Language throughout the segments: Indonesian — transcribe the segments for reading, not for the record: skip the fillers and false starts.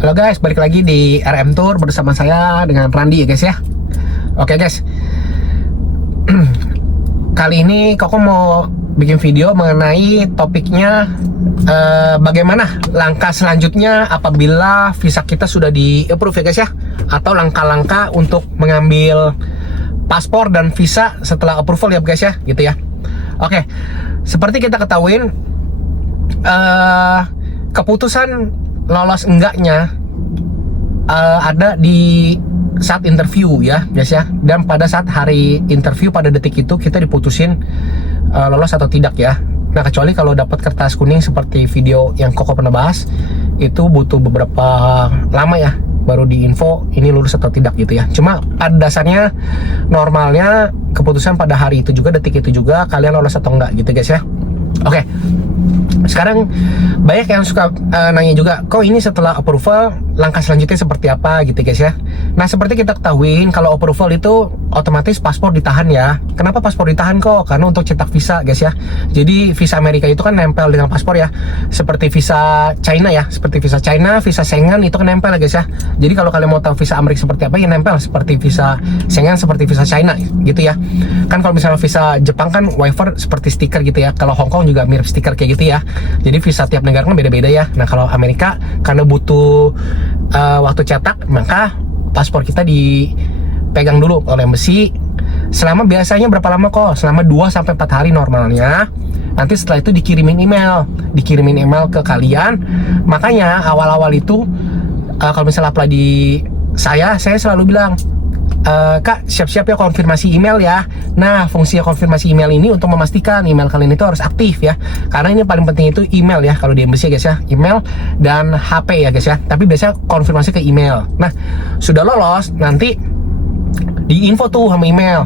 Halo guys, balik lagi di RM Tour bersama saya dengan Randi ya guys ya. Oke guys, kali ini Koko mau bikin video mengenai topiknya bagaimana langkah selanjutnya apabila visa kita sudah di approve ya guys ya, atau langkah-langkah untuk mengambil paspor dan visa setelah approval ya guys ya, gitu ya. Oke, seperti kita ketahuin keputusan lolos enggaknya ada di saat interview ya guys ya, dan pada saat hari interview pada detik itu kita diputusin lolos atau tidak ya. Nah, kecuali kalau dapat kertas kuning seperti video yang Koko pernah bahas, itu butuh beberapa lama ya baru diinfo ini lulus atau tidak gitu ya. Cuma pada dasarnya normalnya keputusan pada hari itu juga, detik itu juga kalian lolos atau enggak gitu guys ya. Oke, sekarang banyak yang suka nanya juga, kok ini setelah approval langkah selanjutnya seperti apa gitu guys ya. Nah, seperti kita ketahui kalau approval itu otomatis paspor ditahan ya. Kenapa paspor ditahan kok? Karena untuk cetak visa guys ya. Jadi visa Amerika itu kan nempel dengan paspor ya, seperti visa China ya, seperti visa China, visa Schengen itu kan nempel ya guys ya. Jadi kalau kalian mau tahu visa Amerika seperti apa, ya nempel seperti visa Schengen, seperti visa China gitu ya. Kan kalau misalnya visa Jepang kan wafer seperti stiker gitu ya. Kalau Hong Kong juga mirip stiker kayak gitu ya. Jadi visa tiap negara kan beda-beda ya. Nah, kalau Amerika karena butuh waktu cetak, maka paspor kita dipegang dulu oleh embassy selama biasanya berapa lama kok? Selama 2-4 hari normalnya. Nanti setelah itu dikirimin email ke kalian. Makanya awal-awal itu kalau misalnya apply di saya selalu bilang, Kak, siap-siap ya konfirmasi email ya. Nah, fungsi konfirmasi email ini untuk memastikan email kalian itu harus aktif ya. Karena ini paling penting itu email ya kalau di embassy guys ya. Email dan HP ya guys ya. Tapi biasanya konfirmasi ke email. Nah, sudah lolos nanti di info tuh sama email.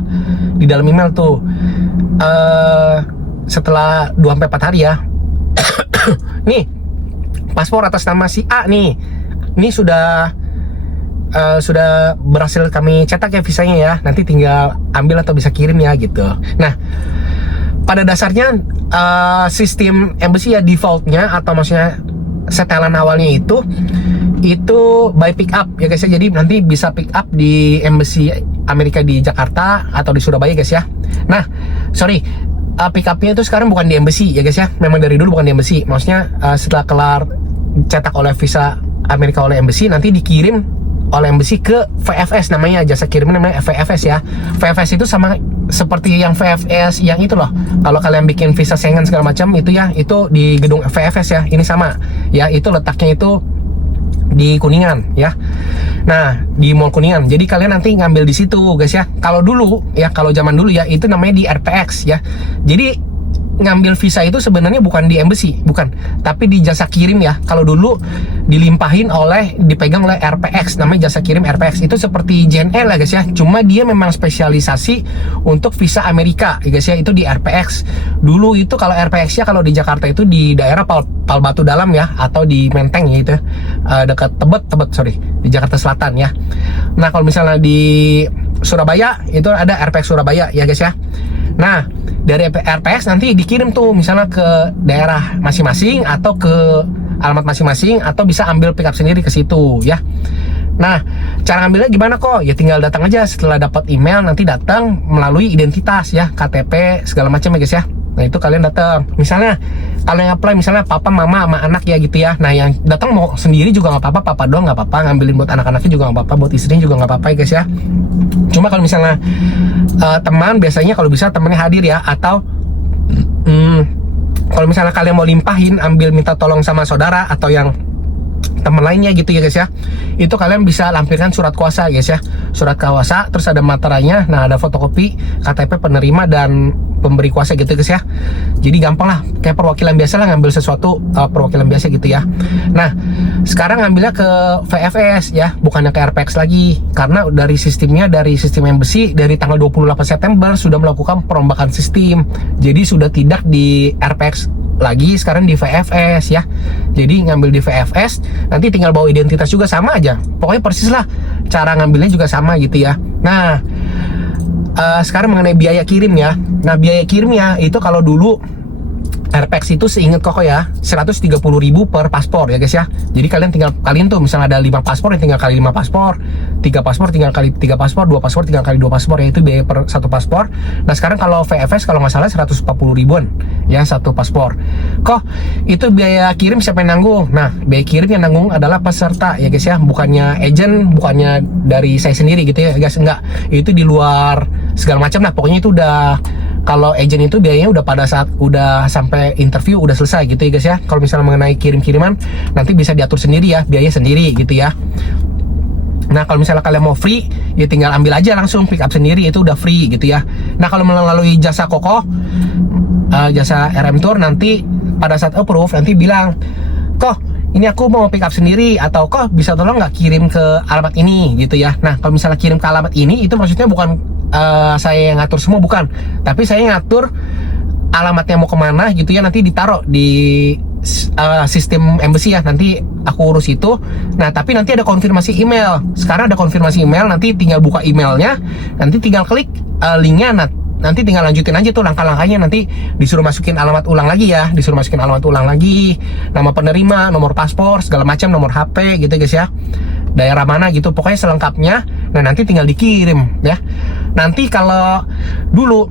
Di dalam email tuh setelah 2-4 hari ya. Nih, paspor atas nama si A nih. Ini sudah berhasil kami cetak ya visanya ya, nanti tinggal ambil atau bisa kirim ya gitu. Nah, pada dasarnya sistem embassy ya defaultnya atau maksudnya setelan awalnya itu by pick up ya guys ya. Jadi nanti bisa pick up di embassy Amerika di Jakarta atau di Surabaya guys ya. Nah, sorry, pick upnya itu sekarang bukan di embassy ya guys ya. Memang dari dulu bukan di embassy. Maksudnya setelah kelar cetak oleh visa Amerika oleh embassy, nanti dikirim oleh embassy ke VFS, namanya jasa kirim namanya VFS ya. VFS itu sama seperti yang VFS yang itu loh. Kalau kalian bikin visa Schengen segala macam itu ya, itu di gedung VFS ya. Ini sama ya, itu letaknya itu di Kuningan ya. Nah, di Mall Kuningan. Jadi kalian nanti ngambil di situ guys ya. Kalau dulu ya, kalau zaman dulu ya itu namanya di RPX ya. Jadi ngambil visa itu sebenarnya bukan di embassy, bukan, tapi di jasa kirim ya. Kalau dulu dipegang oleh RPX, namanya jasa kirim RPX. Itu seperti JNE lah guys ya, cuma dia memang spesialisasi untuk visa Amerika ya guys ya, itu di RPX. Dulu itu kalau RPX ya, kalau di Jakarta itu di daerah Pal Batu Dalam ya, atau di Menteng ya itu, dekat Tebet sorry, di Jakarta Selatan ya. Nah, kalau misalnya di Surabaya itu ada RPX Surabaya ya guys ya. Nah, dari RPX nanti dikirim tuh misalnya ke daerah masing-masing atau ke alamat masing-masing, atau bisa ambil pick up sendiri ke situ ya. Nah, cara ngambilnya gimana kok? Ya tinggal datang aja setelah dapat email, nanti datang melalui identitas ya, KTP segala macam ya guys ya. Nah, itu kalian datang. Misalnya kalian apply misalnya papa, mama, sama anak ya gitu ya. Nah, yang datang mau sendiri juga nggak apa-apa, papa doang nggak apa-apa, ngambilin buat anak-anaknya juga nggak apa-apa, buat istrinya juga nggak apa-apa ya guys ya. Cuma kalau misalnya teman, biasanya kalau bisa temennya hadir ya, atau kalau misalnya kalian mau limpahin, ambil minta tolong sama saudara atau yang teman lainnya gitu ya guys ya, itu kalian bisa lampirkan surat kuasa guys ya, surat kuasa, terus ada materainya, nah ada fotokopi KTP penerima dan pemberi kuasa gitu guys ya. Jadi gampang lah, kayak perwakilan biasa lah, ngambil sesuatu perwakilan biasa gitu ya. Nah, sekarang ngambilnya ke VFS ya, bukannya ke RPX lagi, karena dari sistemnya, dari sistem embassy dari tanggal 28 September sudah melakukan perombakan sistem, jadi sudah tidak di RPX lagi, sekarang di VFS ya. Jadi ngambil di VFS, nanti tinggal bawa identitas juga, sama aja, pokoknya persis lah, cara ngambilnya juga sama gitu ya. Nah, sekarang mengenai biaya kirim ya. Nah, biaya kirimnya itu kalau dulu RPX itu seingat kok ya 130.000 per paspor ya guys ya. Jadi kalian tuh misalnya ada 5 paspor ya tinggal kali 5 paspor, 3 paspor tinggal kali 3 paspor, 2 paspor tinggal kali 2 paspor, ya itu biaya per satu paspor. Nah sekarang kalau VFS kalau nggak salah 140 ribuan ya satu paspor. Kok itu biaya kirim siapa yang nanggung? Nah biaya kirim yang nanggung adalah peserta ya guys ya, bukannya agent, bukannya dari saya sendiri gitu ya guys, enggak. Itu di luar segala macam. Nah pokoknya itu udah, kalau agent itu biayanya udah pada saat udah sampai interview udah selesai gitu ya guys ya. Kalau misalnya mengenai kirim-kiriman nanti bisa diatur sendiri ya, biaya sendiri gitu ya. Nah kalau misalnya kalian mau free ya tinggal ambil aja langsung pick up sendiri, itu udah free gitu ya. Nah kalau melalui jasa Kokoh, jasa RM Tour, nanti pada saat approve nanti bilang, kok ini aku mau pick up sendiri, atau kok bisa tolong nggak kirim ke alamat ini gitu ya. Nah kalau misalnya kirim ke alamat ini itu maksudnya bukan saya yang ngatur semua, bukan, tapi saya ngatur alamatnya mau kemana gitu ya, nanti ditaruh di sistem embassy ya, nanti aku urus itu. Nah tapi nanti ada konfirmasi email, sekarang ada konfirmasi email, nanti tinggal buka emailnya, nanti tinggal klik linknya, nanti tinggal lanjutin aja tuh langkah-langkahnya, nanti disuruh masukin alamat ulang lagi ya, disuruh masukin alamat ulang lagi, nama penerima, nomor paspor, segala macam, nomor HP gitu guys ya, daerah mana gitu, pokoknya selengkapnya. Nah nanti tinggal dikirim ya. Nanti kalau dulu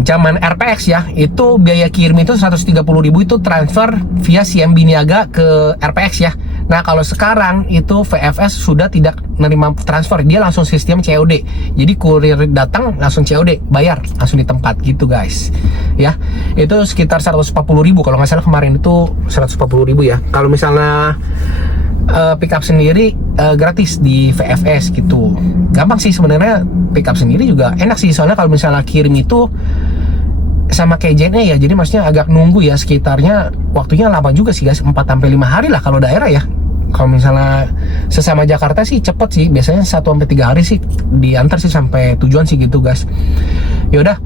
zaman RPX ya, itu biaya kirim itu 130.000 itu transfer via CMB Niaga ke RPX ya. Nah kalau sekarang itu VFS sudah tidak menerima transfer, dia langsung sistem COD. Jadi kurir datang langsung COD, bayar langsung di tempat gitu guys ya. Itu sekitar 140.000 kalau nggak salah, kemarin itu 140.000 ya. Kalau misalnya pick up sendiri gratis di VFS gitu. Gampang sih sebenarnya, pick up sendiri juga enak sih, soalnya kalau misalnya kirim itu sama kayak JNE ya, jadi maksudnya agak nunggu ya, sekitarnya waktunya lama juga sih guys, 4-5 hari lah kalau daerah ya. Kalau misalnya sesama Jakarta sih cepet sih, biasanya 1-3 hari sih diantar sih sampai tujuan sih gitu guys. Yaudah,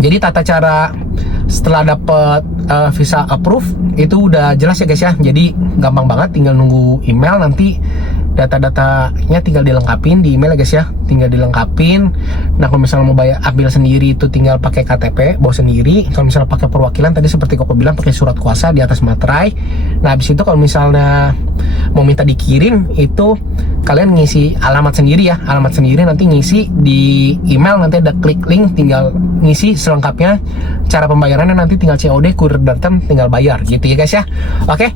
jadi tata cara setelah dapet visa approve itu udah jelas ya guys ya. Jadi gampang banget, tinggal nunggu email, nanti data-datanya tinggal dilengkapin di email ya guys ya, tinggal dilengkapin. Nah kalau misalnya mau bayar ambil sendiri itu tinggal pakai KTP bawa sendiri. Kalau misalnya pakai perwakilan tadi seperti Koko bilang pakai surat kuasa di atas materai. Nah habis itu kalau misalnya mau minta dikirim itu kalian ngisi alamat sendiri ya, alamat sendiri nanti ngisi di email, nanti ada klik link, tinggal ngisi selengkapnya. Cara pembayarannya nanti tinggal COD, kurir datang tinggal bayar gitu ya guys ya. Oke,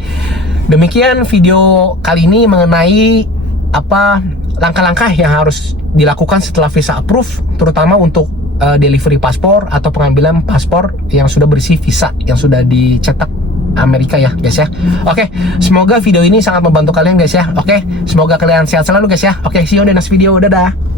demikian video kali ini mengenai apa langkah-langkah yang harus dilakukan setelah visa approve, terutama untuk delivery paspor atau pengambilan paspor yang sudah berisi visa yang sudah dicetak Amerika ya guys ya. Oke, semoga video ini sangat membantu kalian guys ya. Oke, semoga kalian sehat selalu guys ya. Oke, see you on the next video. Dadah.